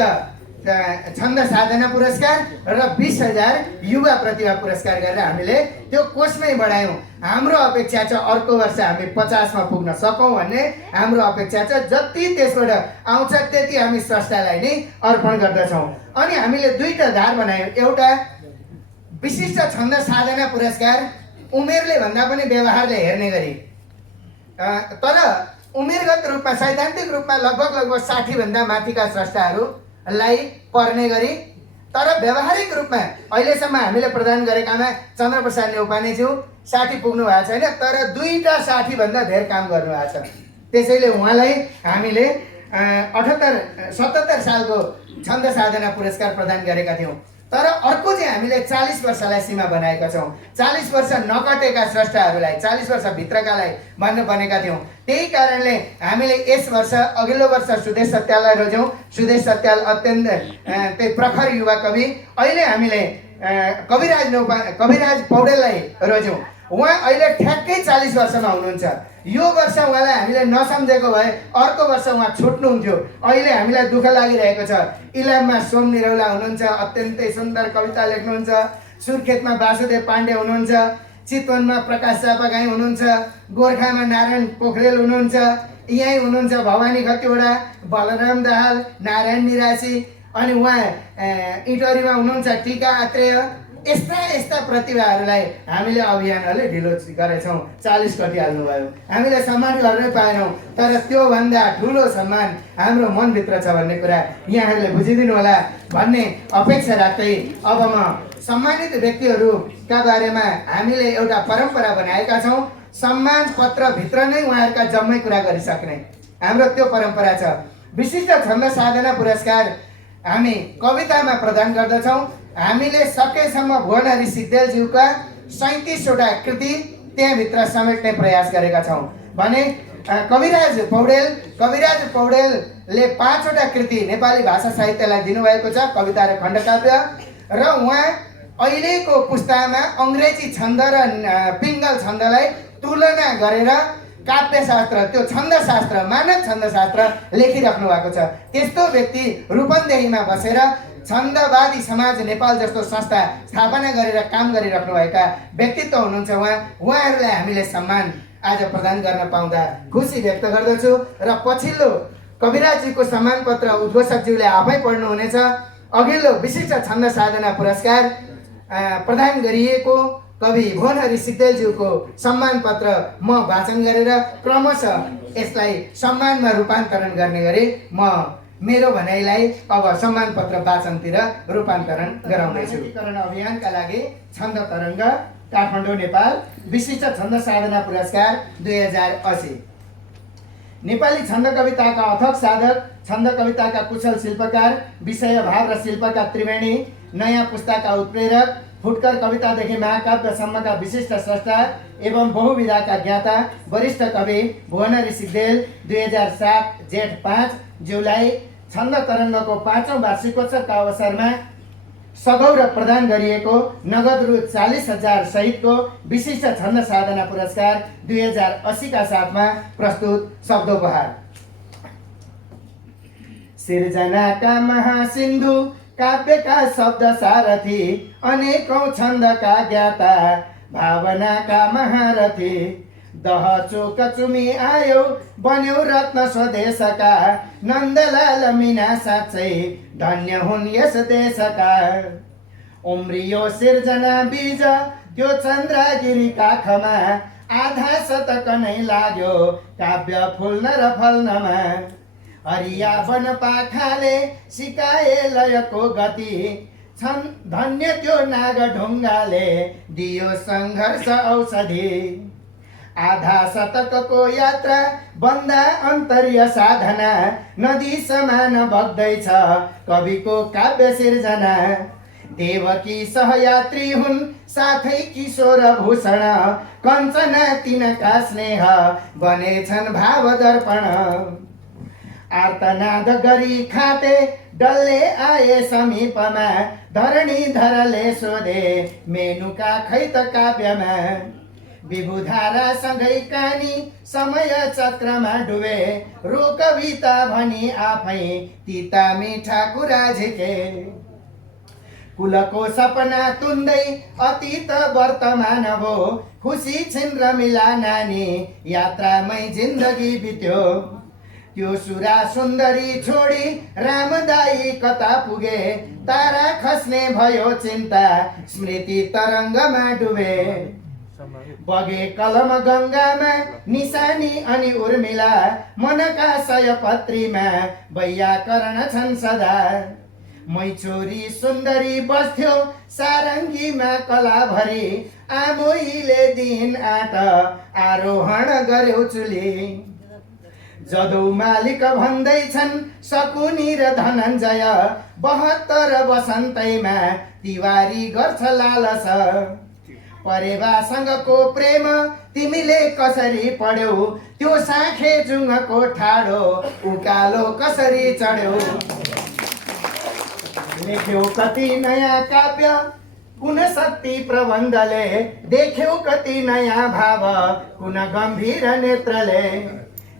छन्द साधना पुरस्कार र 20,000 युवा प्रतिभा पुरस्कार गरेर हामीले त्यो कोर्समै बढायौँ। हाम्रो अपेक्षा छ अर्को वर्ष हामी 50 मा पुग्न सकौँ भन्ने हाम्रो अपेक्षा छ। जति त्यसबाट आउँछ त्यति हामी स्रष्टालाई नै अर्पण गर्दछौँ। अनि हामीले दुईटा धार बनायौँ। एउटा विशिष्ट छन्द साधना पुरस्कार उमेरले भन्दा पनि व्यवहारले हेर्ने गरी, तर उमेरगत रूपमा सैद्धान्तिक रूपमा लगभग 60 भन्दा माथिका स्रष्टाहरूलाई पर्ने गरी, तर व्यवहारिक रूपमा अहिलेसम्म हामीले प्रदान गरेकामा चन्द्रप्रसाद नेउपानेज्यू 60 पुग्नु भएको छैन, तर दुईटा 60 भन्दा धेर काम गर्नुभएको छ। त्यसैले उहाँलाई हामीले 77 सालको छन्द साधना पुरस्कार प्रदान गरेका थियौँ। तर अर्को चाहिँ हामीले 40 वर्षलाई सीमा बनाएका छौँ। 40 वर्ष नकटेका स्रष्टाहरूलाई 40 वर्ष भित्रकालाई भन्न बनेका थियौँ। त्यही कारणले हामीले यस वर्ष अघिल्लो वर्ष सुदेश सत्याललाई रोज्यौँ। सुदेश सत्याल अत्यन्त त्यही प्रखर युवा कवि। अहिले हामीले कविराज पौडेललाई रोज्यौँ। उहाँ अहिले ठ्याक्कै 40 वर्षमा हुनुहुन्छ। यो वर्ष उहाँलाई हामीले नसम्झेको भए अर्को वर्ष उहाँ छुट्नुहुन्थ्यो। अहिले हामीलाई दुःख लागिरहेको छ। इलाममा सोम निरौला हुनुहुन्छ, अत्यन्तै सुन्दर कविता लेख्नुहुन्छ। सुर्खेतमा वासुदेव पाण्डे हुनुहुन्छ, चितवनमा प्रकाश चापागाई हुनुहुन्छ, गोर्खामा नारायण पोखरेल हुनुहुन्छ, यहीँ हुनुहुन्छ भवानी खतिवडा, बलराम दाहाल, नारायण निरासी, अनि उहाँ इटरीमा हुनुहुन्छ टिका आत्रेय। यस्ता प्रतिभाहरूलाई हामीले अभियानहरूले ढिलो गरेछौँ। 40 कटिहाल्नुभयो, हामीले सम्मान गर्नै पाएनौँ। तर त्योभन्दा ठुलो सम्मान हाम्रो मनभित्र छ भन्ने कुरा यहाँहरूले बुझिदिनु होला भन्ने अपेक्षा राख्दै अब म सम्मानित व्यक्तिहरूका बारेमा हामीले एउटा परम्परा बनाएका छौँ। सम्मान पत्रभित्र नै उहाँहरूका जम्मै कुरा गरिसक्ने हाम्रो त्यो परम्परा छ। विशिष्ट छन्द साधना पुरस्कार हामी कवितामा प्रदान गर्दछौँ। हामीले सकेसम्म भुवनहरि सिग्देलज्यूका 37वटा कृति त्यहाँभित्र समेट्ने प्रयास गरेका छौँ भने कविराज पौडेलले 5वटा कृति नेपाली भाषा साहित्यलाई दिनुभएको छ, कविता र खण्डकाव्य। र उहाँ अहिलेको पुस्तामा अङ्ग्रेजी छन्द र पिङ्गल छन्दलाई तुलना गरेर काव्यशास्त्र, त्यो छन्दशास्त्र, मानव छन्दशास्त्र लेखिराख्नु भएको छ। त्यस्तो व्यक्ति रूपन्देहीमा बसेर छन्दवादी समाज नेपाल जस्तो संस्था स्थापना गरेर काम गरिराख्नुभएका व्यक्तित्व हुनुहुन्छ उहाँहरूलाई हामीले सम्मान आज प्रदान गर्न पाउँदा खुसी व्यक्त गर्दछु। र पछिल्लो कविराजजीको सम्मान पत्र उद्घोषकज्यूले आफै पढ्नुहुनेछ। अघिल्लो विशिष्ट छन्द साधना पुरस्कार प्रदान गरिएको कवि भुवनहरि सिग्देलज्यूको सम्मान पत्र म वाचन गरेर क्रमशः यसलाई सम्मानमा रूपान्तरण गर्ने गरी म मेरो भनाइलाई अब सम्मान पत्र वाचनतिर रूपान्तरण गराउँदैछु। अभियानका लागि छन्द तरङ्ग काठमाडौँ नेपाल विशिष्ट छन्द साधना पुरस्कार 2080। नेपाली छन्द कविताका अथक साधक, छन्द कविताका कुशल शिल्पकार, विषय भाव र शिल्पका त्रिवेणी, नयाँ पुस्ताका उत्प्रेरक, फुटकर कवितादेखि महाकाव्यसम्मका विशिष्ट स्रष्टा एवं बहुविधाका ज्ञाता वरिष्ठ कवि भुवनहरि सिग्देल 2007 जेठ 5 ज्यूलाई छन्द तरङ्गको 5औं वार्षिकोत्सवका अवसरमा सगौरव प्रदान गरिएको नगद रु 40,000 सहितको विशिष्ट छन्द साधना पुरस्कार 2080 का साथमा प्रस्तुत शब्दोपहार। सिर्जनाका महासिन्धु काव्यका शब्द सारथी, अनेकौं छन्दका ज्ञाता, भावनाका महारथी, दहचोक चुमी आयो बन्यौ रत्न स्वदेशका, नन्दलाल मीना साँच्चै धन्य हुन् यस देशका। उम्रियो सिर्जना बीज त्यो चन्द्रगिरी काखमा, आधा शतक नै लाग्यो काव्य फुल्न र फल्नमा। हरिया वन पाखाले सिकाए लयको गति, छन् धन्य त्यो नाग ढुङ्गाले दियो सङ्घर्ष औषधि। आधा शतकको यात्रा बन्दा अन्तर्य साधना, नदी समान बग्दैछ कविको काव्य सिर्जना। देवकी सहयात्री हुन् साथै किशोर भूषण, कञ्चना तिनका स्नेह बनेछन् भाव दर्पण। आर्तनाद गरी खाते डल्ले आए समीपमा, धरणीधरले सोधे मेनुका खै त काव्यमा। विभुधारासँगै कानी समय चक्रमा डुबे, रो कविता भनी आफै तिता मिठा कुरा झिके। कुलको सपना तुन्दै अतीत वर्तमान भो, खुसी छिन् रमिला नानी यात्रामै जिन्दगी बित्यो। त्यो सुरा सुन्दरी छोडी रामदाई कता पुगे, तारा खस्ने भयो चिन्ता स्मृति तरङ्गमा डुबे। बगे कलम गङ्गामा निशानी अनि उर्मिला, मनका सयपत्रीमा वैयाकरण छन् सदा। मै छोरी सुन्दरी बस्थ्यो सारङ्गीमा कलाभरि, आमोहीले दिन आट आरोहण गर्यो चुली। जदौ मालिक भन्दैछन् सकुनी र धनञ्जय, 72 वसन्तैमा तिवारी गर्छ लालस। परेवासँगको प्रेम तिमीले कसरी पढ्यौ, त्यो साँखे जुङको ठाडो उकालो कसरी चढ्यौ। लेख्यौ कति नयाँ काव्य कुन शक्ति प्रबन्धले देख्यौ कति नयाँ भाव कुन गम्भीर नेत्रले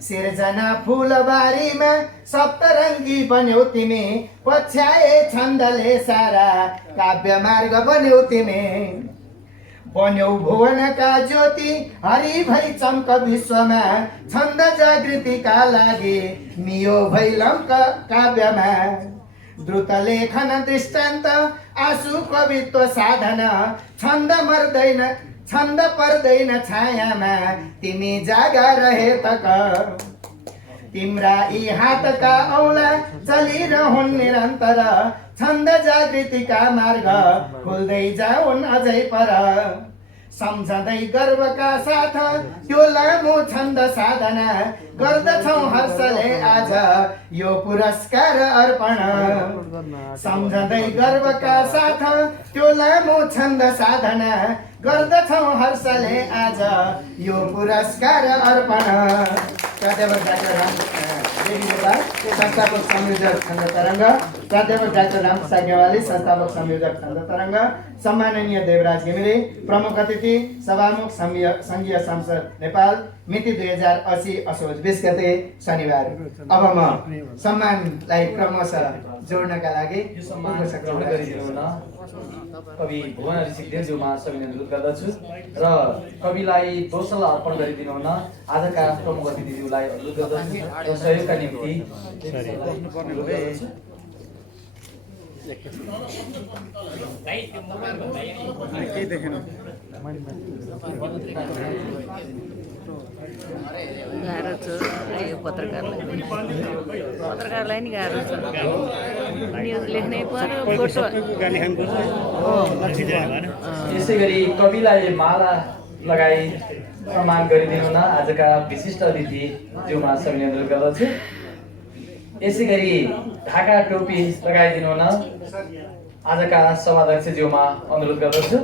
सिर्जना फुलबारीमा सप्तरङ्गी बन्यौ तिमी पछ्याए छन्दले सारा काव्य मार्ग बन्यौ तिमी बन्यौ भुवनका ज्योति हरिभरि चम्क विश्वमा छन्द जागृतिका लागि मियो भैलम्क काव्यमा द्रुत लेखन दृष्टान्त आँसु कवित्व साधन छन्द पर्दैन छायामा तिमी जागा रहे तक तिम्रा यी हातका औला चलिरहन् निरन्तर छन्द जागृतिका मार्ग खुल्दै जाउन् अझै पर सम्झँदै गर्वका साथ त्यो लामो छन्द साधना गर्दछौ हर्षले आज यो पुरस्कार अर्पण सम्झँदै गर्वका साथ त्यो लामो छन्द साधना गर्दछौ हर्षले आज यो पुरस्कार अर्पण प्राध्यापक डाक्टर संस्थापक संयोजक छन्द तरङ्ग प्राध्यापक डाक्टर रामप्रसाद नेवाली संस्थापक संयोजक छन्द तरङ्ग सम्माननीय देवराज घिमिरे प्रमुख अतिथि सभामुख सङ्घीय संसद नेपाल मिति 2080 असोज 20 गते शनिबार। अब म सम्मानलाई क्रमशः जोड्नका लागि यो सम्मान ग्रहण गरिदिनु हुन कवि भुवन ऋषिदेवज्यूमा सविनय अनुरोध गर्दछु र कविलाई दोस्रो अर्पण गरिदिनु हुन आजका प्रमुख अतिथिज्यूलाई अनुरोध गर्दछु र सहयोगका निम्ति गाह्रो छ यो पत्रकारलाई नि गाह्रो छ न्युज लेख्नै पर्यो फोटो यसै गरी कविलाई माला लगाई सम्मान गरिदिनु हुन आजका विशिष्ट अतिथि ज्यूमा सविनय अनुरोध गर्दछु। यसै गरी ढाका टोपी लगाइदिनु हुन आजका सभाध्यक्ष ज्यूमा अनुरोध गर्दछु।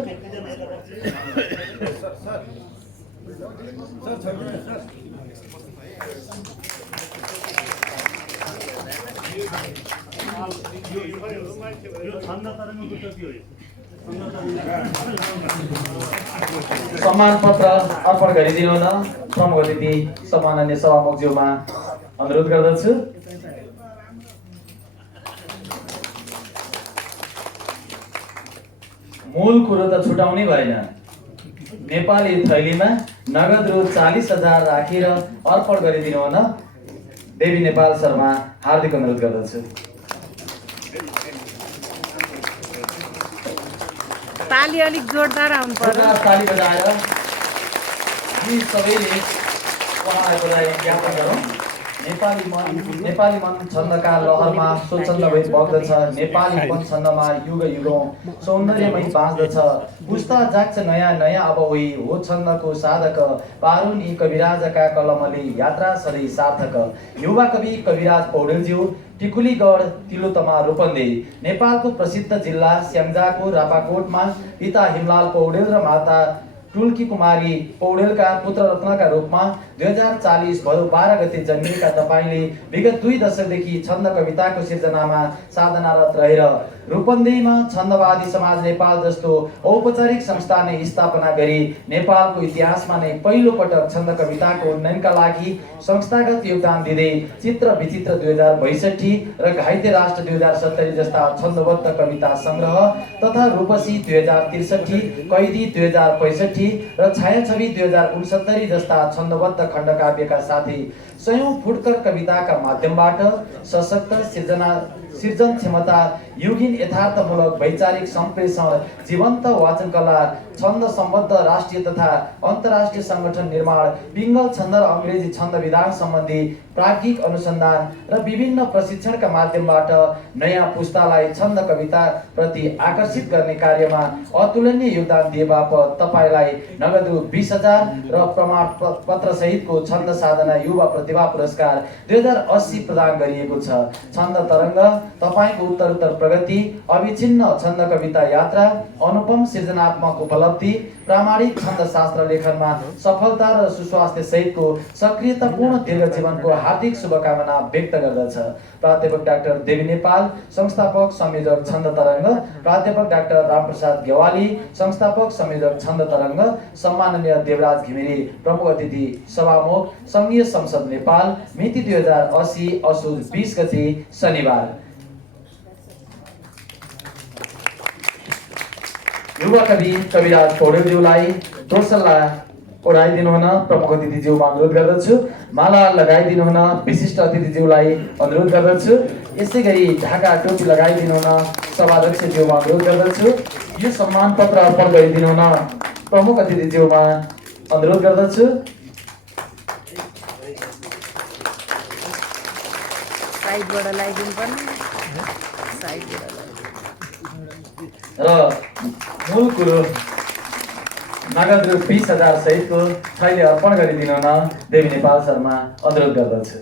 सम्मान पत्र अर्पण गरिदिनु हुन प्रमुख अतिथि सम्माननीय सभामुखज्यूमा अनुरोध गर्दछु। मूल कुरो त छुटाउनै भएन, नेपाली थैलीमा नगद रु 40,000 राखेर अर्पण गरिदिनु हुन देवी नेपाल शर्मा हार्दिक अनुरोध गर्दछु। ताली अलिक जोरदार आउनु पर्यो। ताली बजाएर हामी सबैले उहाँहरूलाई ज्ञापन गरौँ। नेपाली मन छन्दका लहरमा स्वच्छन्द भई बग्दछ, नेपालीपन छन्दमा युग युगौँ सौन्दर्यमय बाँच्दछ, पुस्ता जाग्छ नयाँ नयाँ अब होइ हो छन्दको साधक, पारुन् यी कविराजका कलमले यात्रा सधैँ सार्थक। युवा कवि कविराज पौडेलज्यू टिकुलीगढ तिलोतमा रूपन्देही नेपालको प्रसिद्ध जिल्ला स्याङ्जाको रापाकोटमा पिता हिमलाल पौडेल र माता टुल्की कुमारी पौडेलका पुत्र रत्नका रूपमा 2040 भदौ 12 गते जन्मिएका तपाईँले विगत 2 दशकदेखि छन्द कविताको सिर्जनामा साधनारत रहेर रूपन्देहीमा छन्दवादी समाज नेपाल जस्तो औपचारिक संस्था नै स्थापना गरी नेपालको इतिहासमा नै पहिलो पटक छन्द कविताको उन्नयनका लागि संस्थागत योगदान दिँदै चित्र विचित्र 2062 र घाइते राष्ट्र 2070 जस्ता छन्दबद्ध कविता सङ्ग्रह तथा रूपसी 2063, कैदी 2065 र छायाछवि 2069 जस्ता छन्दबद्ध खण्डकाव्यका साथै सयौं फुटकर कविताका माध्यमबाट सशक्त सृजन क्षमता, युगीन यथार्थमूलक वैचारिक सम्प्रेषण, जीवन्त वाचन कला, छन्द सम्बद्ध राष्ट्रिय तथा अन्तर्राष्ट्रिय संगठन निर्माण, पिङ्गल छन्द र अङ्ग्रेजी छन्द विधान सम्बन्धी प्राज्ञिक अनुसन्धान र विभिन्न प्रशिक्षणका माध्यमबाट नयाँ पुस्तालाई छन्द कविता प्रति आकर्षित गर्ने कार्यमा अतुलनीय योगदान दिए बापत तपाईँलाई नगद रु 20,000 र प्रमाण पत्र सहितको छन्द साधना युवा प्रतिभा पुरस्कार 2080 प्रदान गरिएको छ। छन्द तरङ्ग तपाईँको उत्तरोत्तर प्रगति, अविच्छिन्न छन्द कविता यात्रा, अनुपम सृजनात्मक उपलब्धि प्रामाणिक छन्दशास्त्र लेखनमा सफलता र सुस्वास्थ्य सहितको सक्रियतापूर्ण दीर्घ जीवनको हार्दिक शुभकामना व्यक्त गर्दछ। प्राध्यापक डाक्टर देवी नेपाल, संस्थापक संयोजक छन्द तरङ्ग, प्राध्यापक डाक्टर रामप्रसाद गेवाली, संस्थापक संयोजक छन्द तरङ्ग, सम्माननीय देवराज घिमिरे प्रमुख अतिथि सभामुख, संघीय संसद नेपाल, मिति 2080 असोज 20 गते शनिबार। युवा कवि कविराज पौडेलज्यूलाई दोसल्ला ओढाइदिनु हुन प्रमुख अतिथिज्यूमा अनुरोध गर्दछु। माला लगाइदिनु हुन विशिष्ट अतिथिज्यूलाई अनुरोध गर्दछु। यसै गरी ढाका टोपी लगाइदिनु हुन सभाध्यक्षज्यूमा अनुरोध गर्दछु। यो सम्मान पत्र अर्पण गरिदिनु हुन प्रमुख अतिथिज्यूमा अनुरोध गर्दछु। साइडबाट लगाइदिनु पर्ने, साइडबाट र मूल कुरो नगद रु 20,000 सहितको थैली अर्पण गरिदिनु हुन देवी नेपाल शर्मा अनुरोध गर्दछु।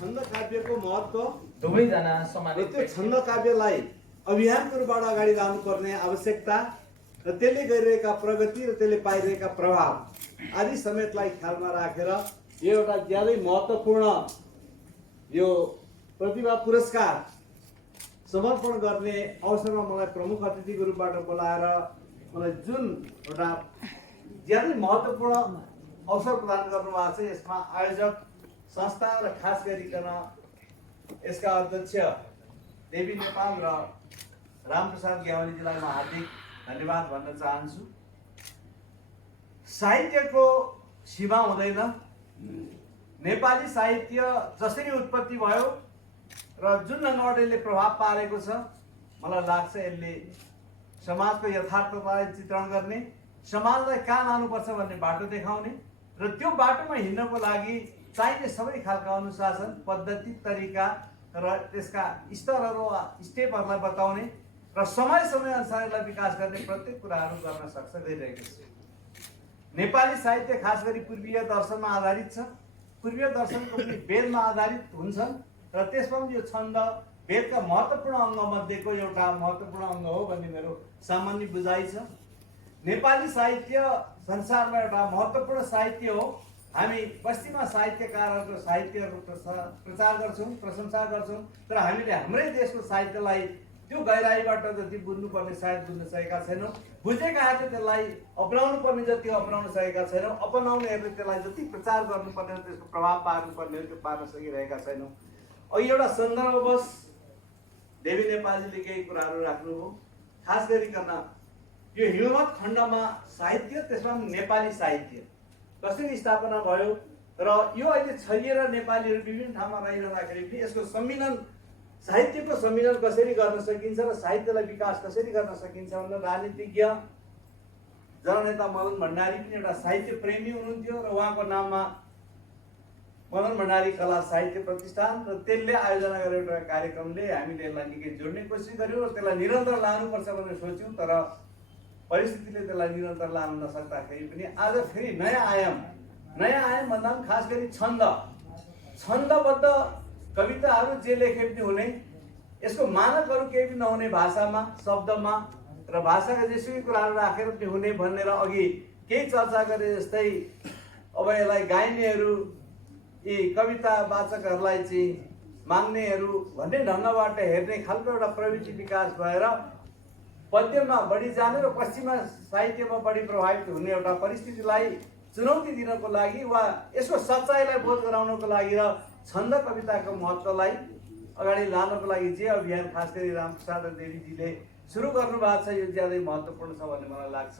छन्द काव्यको महत्त्व दुवैजना सम्मानित त्यो छन्द काव्यलाई अभियानको रूपबाट अगाडि लानुपर्ने आवश्यकता र त्यसले गरिरहेका प्रगति र त्यसले पाइरहेका प्रभाव आदि समेतलाई ख्यालमा राखेर यो एउटा ज्यादै महत्त्वपूर्ण यो प्रतिभा पुरस्कार समर्पण गर्ने अवसरमा मलाई प्रमुख अतिथिको रूपबाट बोलाएर मलाई जुन एउटा ज्यादै महत्त्वपूर्ण अवसर प्रदान गर्नुभएको छ, यसमा आयोजक संस्था र खास गरिकन यसका अध्यक्ष देवी नेपाल र रामप्रसाद गेवालीजीलाई म हार्दिक धन्यवाद भन्न चाहन्छु। साहित्यको सीमा हुँदैन। नेपाली साहित्य जसरी उत्पत्ति भयो र जुन ढङ्गबाट यसले प्रभाव पारेको छ, मलाई लाग्छ यसले समाजको यथार्थतालाई चित्रण गर्ने, समाजलाई कहाँ लानुपर्छ भन्ने बाटो देखाउने र त्यो बाटोमा हिँड्नको लागि चाहिने सबै खालका अनुशासन, पद्धति, तरिका र त्यसका स्तरहरू स्टेपहरूलाई बताउने र समय अनुसार यसलाई विकास गर्ने प्रत्येक कुराहरू गर्न सक्छ, गरिरहेको छ। नेपाली साहित्य खास गरी पूर्वीय दर्शनमा आधारित छ। पूर्वीय दर्शनको पनि वेदमा आधारित हुन्छन् र त्यसमा पनि यो छन्द वेदका महत्त्वपूर्ण अङ्गमध्येको एउटा महत्त्वपूर्ण अङ्ग हो भन्ने मेरो सामान्य बुझाइ छ। नेपाली साहित्य संसारमा एउटा महत्त्वपूर्ण साहित्य हो। हामी पश्चिमा साहित्यकारहरूको साहित्यहरू प्रचार गर्छौँ, प्रशंसा गर्छौँ, तर हामीले हाम्रै देशको साहित्यलाई त्यो गहिराईबाट जति बुझ्नुपर्ने सायद बुझ्न सकेका छैनौँ। बुझेकाहरूले त्यसलाई अपनाउनु पर्ने जति अपनाउन सकेका छैनौँ। अपनाउनेहरूले त्यसलाई जति प्रचार गर्नुपर्ने, त्यसको प्रभाव पार्नुपर्ने त्यो पार्न सकिरहेका छैनौँ। अहिले एउटा सन्दर्भवश देवी नेपालजीले केही कुराहरू राख्नुभयो। खास गरिकन यो हिमवत खण्डमा साहित्य, त्यसमा नेपाली साहित्य कसरी स्थापना भयो र यो अहिले छरिएर नेपालीहरू विभिन्न ठाउँमा रहिरहँदाखेरि पनि यसको सम्मिलन, साहित्यको सम्मिलन कसरी गर्न सकिन्छ र साहित्यलाई विकास कसरी गर्न सकिन्छ भनेर राजनीतिज्ञ जननेता मदन भण्डारी पनि एउटा साहित्य प्रेमी हुनुहुन्थ्यो र उहाँको नाममा मदन भण्डारी कला साहित्य प्रतिष्ठान र त्यसले आयोजना गरेर एउटा कार्यक्रमले हामीले यसलाई निकै जोड्ने कोसिस गर्यौँ र त्यसलाई निरन्तर लानुपर्छ भनेर सोच्यौँ, तर परिस्थितिले त्यसलाई निरन्तर लान नसक्दाखेरि पनि आज फेरि नयाँ आयाम भन्दा पनि खास गरी छन्दबद्ध कविताहरू जे लेखे पनि हुने, यसको मानकहरू केही पनि नहुने भाषामा, शब्दमा र भाषाका जेसुकै कुराहरू राखेर पनि हुने भनेर अघि केही चर्चा गरे जस्तै अब यसलाई गाइनेहरू, यी कविता वाचकहरूलाई चाहिँ माग्नेहरू भन्ने ढङ्गबाट हेर्ने खालको एउटा प्रवृत्ति विकास भएर पद्यमा बढी जाने र पश्चिमा साहित्यमा बढी प्रभावित हुने एउटा परिस्थितिलाई चुनौती दिनको लागि वा यसको सच्चाइलाई बोध गराउनको लागि र छन्द कविताको महत्त्वलाई अगाडि लानको लागि जे अभियान खास गरी रामप्रसाद र देवीजीले सुरु गर्नुभएको छ, यो ज्यादै महत्त्वपूर्ण छ भन्ने मलाई लाग्छ।